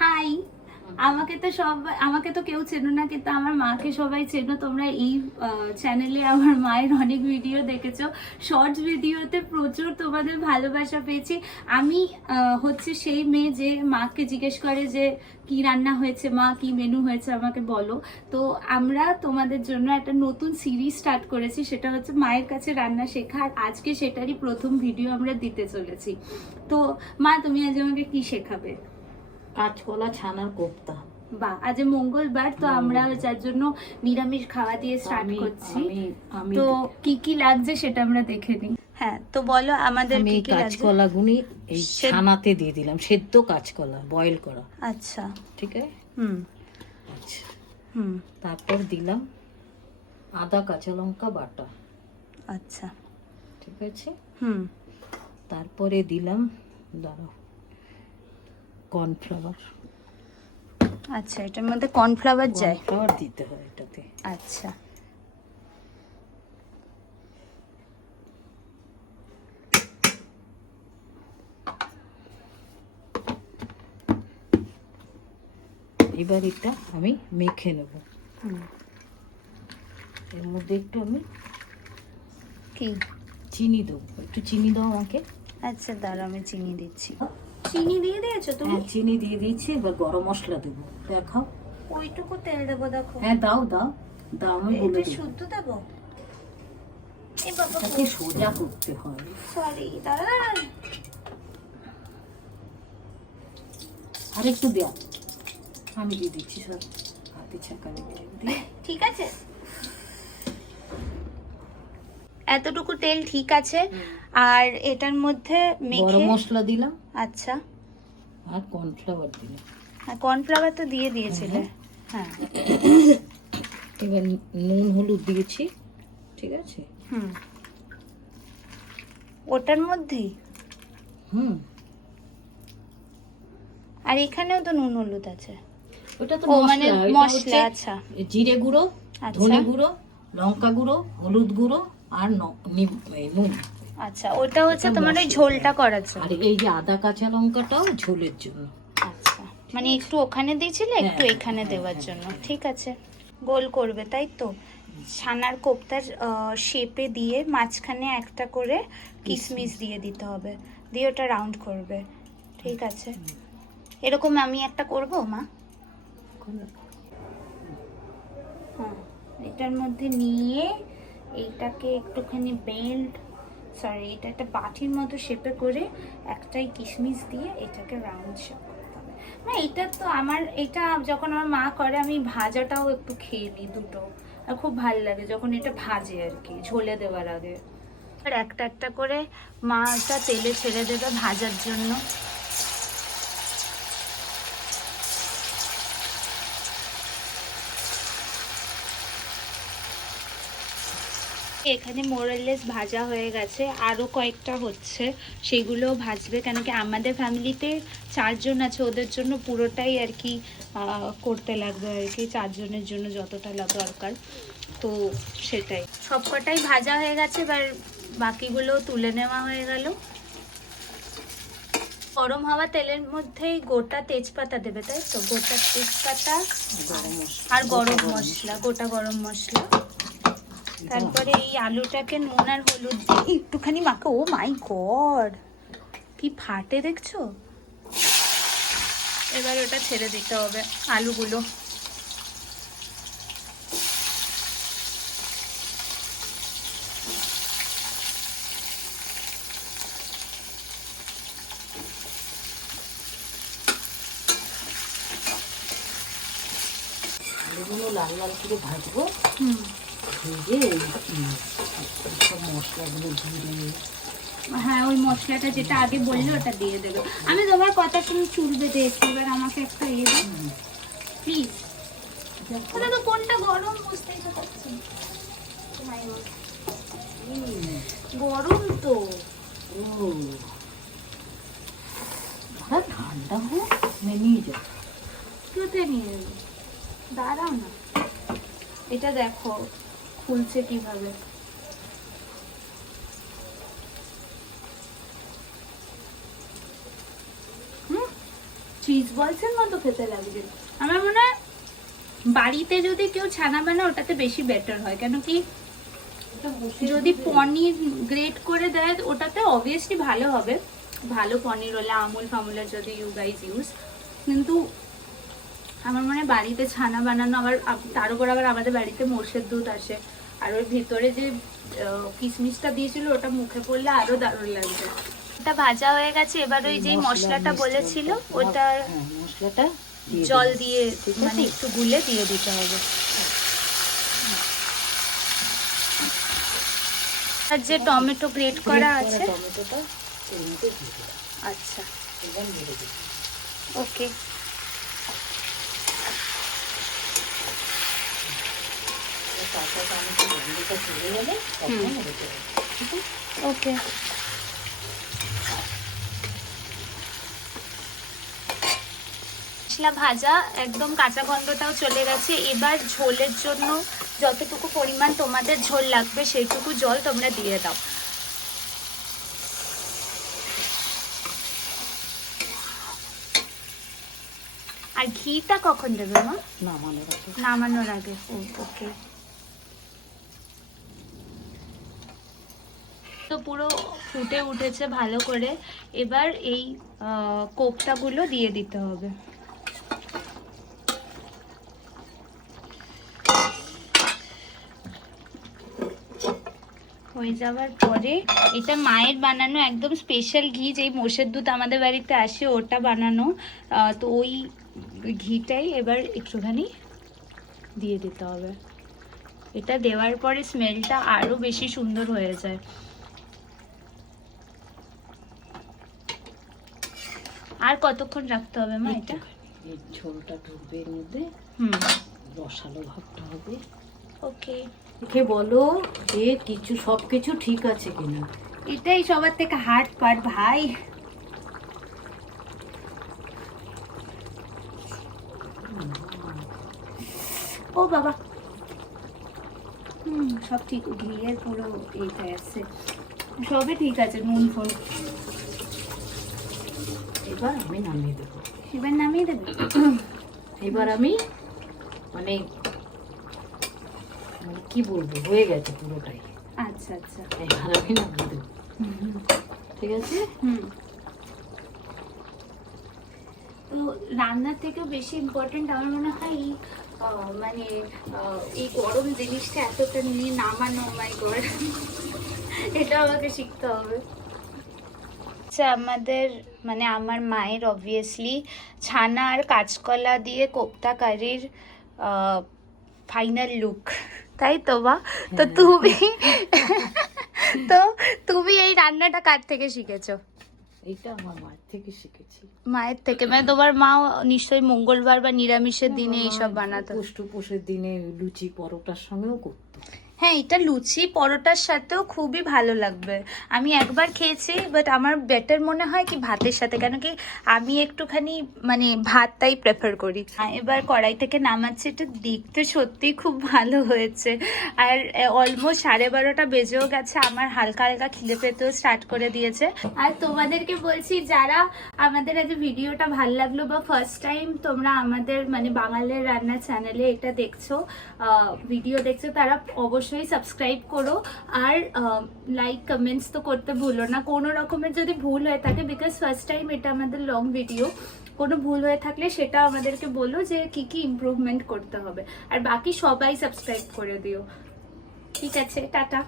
High. আমাকে তো সব আমাকে তো কেউ চেনো না, কিন্তু আমার মাকে সবাই চেনো। তোমরা এই চ্যানেলে আমার মায়ের অনেক ভিডিও দেখেছ। শর্টস ভিডিওতে প্রচুর তোমাদের ভালোবাসা পেয়েছি। আমি হচ্ছে সেই মেয়ে যে মাকে জিজ্ঞেস করে যে, কি রান্না হয়েছে মা? কি মেনু হয়েছে? আমাকে বলো। তো আমরা তোমাদের জন্য একটা নতুন সিরিজ স্টার্ট করেছি। সেটা হচ্ছে মায়ের কাছে রান্না শেখা। আর আজকে সেটারই প্রথম ভিডিও আমরা দিতে চলেছি। তো মা, তুমি আজ আমাকে কি শেখাবে? কাঁচকলা ছানার কোপ্তা। বা আজ মঙ্গলবার তো আমরা যার জন্য নিরামিষ খাওয়া দিয়ে স্টার্ট করছি। তো কি কি লাগছে সেটা আমরা দেখে নিই। হ্যাঁ তো বলো আমাদের আমি কি কি কাঁচকলা গুনি এই ছানাতে দিয়ে দিলাম সেদ্ধ কাঁচকলা বয়েল করা। আচ্ছা। ঠিক আছে? হুম। আচ্ছা। হুম। তারপর দিলাম আদা কাঁচা লঙ্কা বাটা। আচ্ছা। ঠিক আছে? হুম। তারপরে দিলাম দাঁড়াও। কর্নফ্লাওয়ার। আচ্ছা এটার মধ্যে কর্নফ্লাওয়ার যায়। কর্নফ্লাওয়ার দিতে হয় এটাতে। আচ্ছা। এবার এটা আমি মেখে নেব। এর মধ্যে একটু আমি কি? চিনি দেবো। একটু চিনি দাও আমাকে। আচ্ছা দাঁড়া আমি চিনি দিচ্ছি। চিনি দিয়ে দিয়েছ তুমি? হ্যাঁ চিনি দিয়ে দিয়েছি এবার গরম মশলা দেবো। দেখাও। ওইটুকু তেল দেবো দেখো। হ্যাঁ দাও দাও। দাও আমি বলে দেবো। শুদ্ধ দেবো? এ বাবা এটাকে সোজা করতে হয়? সরি দাঁড়া দাঁড়া আর একটু দেয়া। আমি দিয়ে দিচ্ছি সব। হাতে ছাকা দিয়ে ঠিক আছে। এতটুকু তেল ঠিক আছে। আর এটার মধ্যে গরম মেখে মশলা দিলাম। আচ্ছা। আর কর্নফ্লাওয়ার দিলাম। আর কর্নফ্লাওয়ার তো দিয়ে দিয়েছিলে। হ্যাঁ। এবার নুন হলুদ দিয়েছি। ঠিক আছে? হুম। ওটার মধ্যেই? হুম। আর এখানেও তো নুন হলুদ আছে। ওটা তো মানে মশলা আচ্ছা। জিরে গুঁড়ো আচ্ছা। ধনে গুঁড়ো লঙ্কা গুঁড়ো হলুদ গুঁড়ো আর নুন আচ্ছা ওটা হচ্ছে তোমার ওই ঝোলটা করার জন্য। আর এই যে আদা কাঁচা লঙ্কাটাও ঝোলের জন্য। আচ্ছা মানে একটু ওখানে দিয়েছিলে একটু হ্যাঁ, এখানে হ্যাঁ, দেওয়ার হ্যাঁ, জন্য। ঠিক আছে গোল করবে তাই তো? ছানার কোপ্তার শেপে দিয়ে মাঝখানে একটা করে কিশমিশ দিয়ে দিতে হবে। দিয়ে ওটা রাউন্ড করবে। ঠিক আছে। এরকম আমি একটা করব মা? হ্যাঁ এটার মধ্যে নিয়ে এইটাকে একটুখানি বেল্ট সরি এটা একটা বাটির মতো শেপে করে একটাই কিশমিশ দিয়ে এটাকে রাউন্ড শেপ না এটা তো আমার, এটা যখন আমার মা করে, আমি ভাজাটাও একটু খেয়ে নিই দুটো। খুব ভালো লাগে যখন এটা ভাজে আর কি, ঝোলে দেওয়ার আগে। আর একটা একটা করে মাটা তেলে ছেড়ে দেবে ভাজার জন্য। এখানে মোরালেস ভাজা হয়ে গেছে আরও কয়েকটা হচ্ছে, সেগুলোও ভাজবে কেন কি আমাদের ফ্যামিলিতে চারজন আছে, ওদের জন্য পুরোটাই আর কি করতে লাগবে আর কি, চারজনের জন্য যতটা লাগ দরকার, তো সেটাই। সবকটাই ভাজা হয়ে গেছে, এবার বাকিগুলো তুলে নেওয়া হয়ে গেল। গরম হওয়া তেলের মধ্যেই গোটা তেজপাতা দেবে, তাই তো? গোটা তেজপাতা আর গরম মশলা, গোটা গরম মশলা। তারপরে এই আলুটাকে নুন আর হলুদ দিয়ে একটুখানি মাকে ও মাই গড! কি ফাটে দেখছ? এবার ওটা ছেড়ে দিতে হবে আলুগুলো। আলুগুলো লাল লাল করে ভাজবো। হুম। ভেজে সব মশলাগুলো জিরে হ্যাঁ ওই মশলাটা যেটা আগে বললে ওটা দিয়ে দেবে। আমি তোমার কথা শুনে চুল বেঁধে এসছি এবার আমাকে একটা ইয়ে দাও। প্লিজ ওটা তো কোনটা গরম বুঝতেই তো পারছি. গরম তো। ও ঠান্ডা হোক নিয়ে যাব কোথায় নিয়ে যাব দাঁড়াও না। এটা দেখো। খুলছে কীভাবে? চিজ বলসের মতো খেতে লাগছে আমার মনে হয় বাড়িতে যদি কেউ ছানা বানায় ওটাতে বেশি বেটার হয়। কেন কি? যদি পনির গ্রেট করে দেয় ওটাতে অবভিয়াসলি ভালো হবে। ভালো পনির হলে আমুল ফামুলের যদি ইউ গাইজ ইউজ কিন্তু আমার মনে হয় বাড়িতে ছানা বানানো আবার তার উপর আবার আমাদের বাড়িতে মোষের দুধ আসে। আর ওর ভেতরে যে কিশমিশটা দিয়েছিল ওটা মুখে পড়লে আরও দারুণ লাগবে। এটা ভাজা হয়ে গেছে এবার ওই যে মশলাটা বলেছিল ওটা হ্যাঁ, মশলাটা জল দিয়ে মানে একটু গুলে দিয়ে দিতে হবে। আর যে টমেটো গ্রেট করা আছে টমেটোটা এর মধ্যে দিয়ে দেবো আচ্ছা। ওকে। কাঁচা চলে তখন ওকে। মশলা ভাজা একদম কাঁচা গন্ধটাও চলে গেছে। এবার ঝোলের জন্য যতটুকু পরিমাণ তোমাদের ঝোল লাগবে সেইটুকু জল তোমরা দিয়ে দাও। আর ঘিটা কখন দেবে মা? নামানোর আগে। নামানোর আগে। ও ওকে। তো পুরো ফুটে উঠেছে ভালো করে। এবার এই কোপ্তাগুলো দিয়ে দিতে হবে। হয়ে যাওয়ার পরে এটা মায়ের বানানো একদম স্পেশাল ঘি, যেই মোষের দুধ আমাদের বাড়িতে আসে, ওটা বানানো। তো ওই ঘিটাই এবার একটুখানি দিয়ে দিতে হবে। এটা দেওয়ার পরে স্মেলটা আরও বেশি সুন্দর হয়ে যায়। আর কতক্ষণ রাখতে হবে মা এটা? এই ঝোলটা ঢুকবে এর মধ্যে। হুম। রসালো ভাবটা হবে। ওকে। দেখে বলো যে কিছু সব কিছু ঠিক আছে কিনা? এটাই সবার থেকে হার্ড পার্ট ভাই। ও বাবা। হুম সব ঠিক ঘিয়ের পুরো এইটা আছে। সবই ঠিক আছে নুন ফোন এবার আমি নামিয়ে দেবো। এবার নামিয়ে দেবে এবার আমি মানে মানে কি বলব হয়ে গেছে পুরোটাই। আচ্ছা আচ্ছা। এবার আমি নামিয়ে দেবো। ঠিক আছে? হুম। তো রান্নার থেকেও বেশি ইম্পর্টেন্ট আমার মনে হয় এই মানে এই গরম জিনিসটা এতটা নিয়ে নামানো মাই গড এটা আমাকে শিখতে হবে। আচ্ছা আমাদের মানে আমার মায়ের অবভিয়াসলি ছানা আর কাঁচকলা দিয়ে কোপ্তা কারির ফাইনাল লুক তাই তো বা তো হ্যাঁ। তুমি তো তুমি এই রান্নাটা কার থেকে শিখেছো? এইটা আমার মায়ের থেকে শিখেছি। মায়ের থেকে মানে তোমার মা নিশ্চয়ই মঙ্গলবার বা নিরামিষের দিনে এইসব বানাতো। পুষ্টপুষের দিনে লুচি পরোটার সঙ্গেও করতো। হ্যাঁ এটা লুচি পরোটার সাথেও খুবই ভালো লাগবে। আমি একবার খেয়েছি বাট আমার বেটার মনে হয় কি ভাতের সাথে, কেন কি আমি একটুখানি মানে ভাতটাই প্রেফার করি। এবার কড়াই থেকে নামাচ্ছি, এটা দেখতে সত্যিই খুব ভালো হয়েছে। আর অলমোস্ট সাড়ে বারোটা বেজেও গেছে, আমার হালকা হালকা খিদে পেতেও স্টার্ট করে দিয়েছে। আর তোমাদেরকে বলছি, যারা আমাদের আজ ভিডিওটা ভালো লাগল বা ফার্স্ট টাইম তোমরা আমাদের মানে বাঙালির রান্না চ্যানেলে এটা দেখছ ভিডিও দেখছ, তারা অবশ্যই সাবস্ক্রাইব করো। আর লাইক কমেন্টস তো করতে ভুলো না। কোনো রকমের যদি ভুল হয়ে থাকে বিকজ ফার্স্ট টাইম এটা আমাদের লং ভিডিও কোনো ভুল হয়ে থাকলে সেটা আমাদেরকে বলো যে কি কি ইমপ্রুভমেন্ট করতে হবে। আর বাকি সবাই সাবস্ক্রাইব করে দিও। ঠিক আছে টাটা।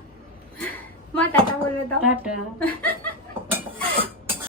মা টাটা বলে দাও। টাটা।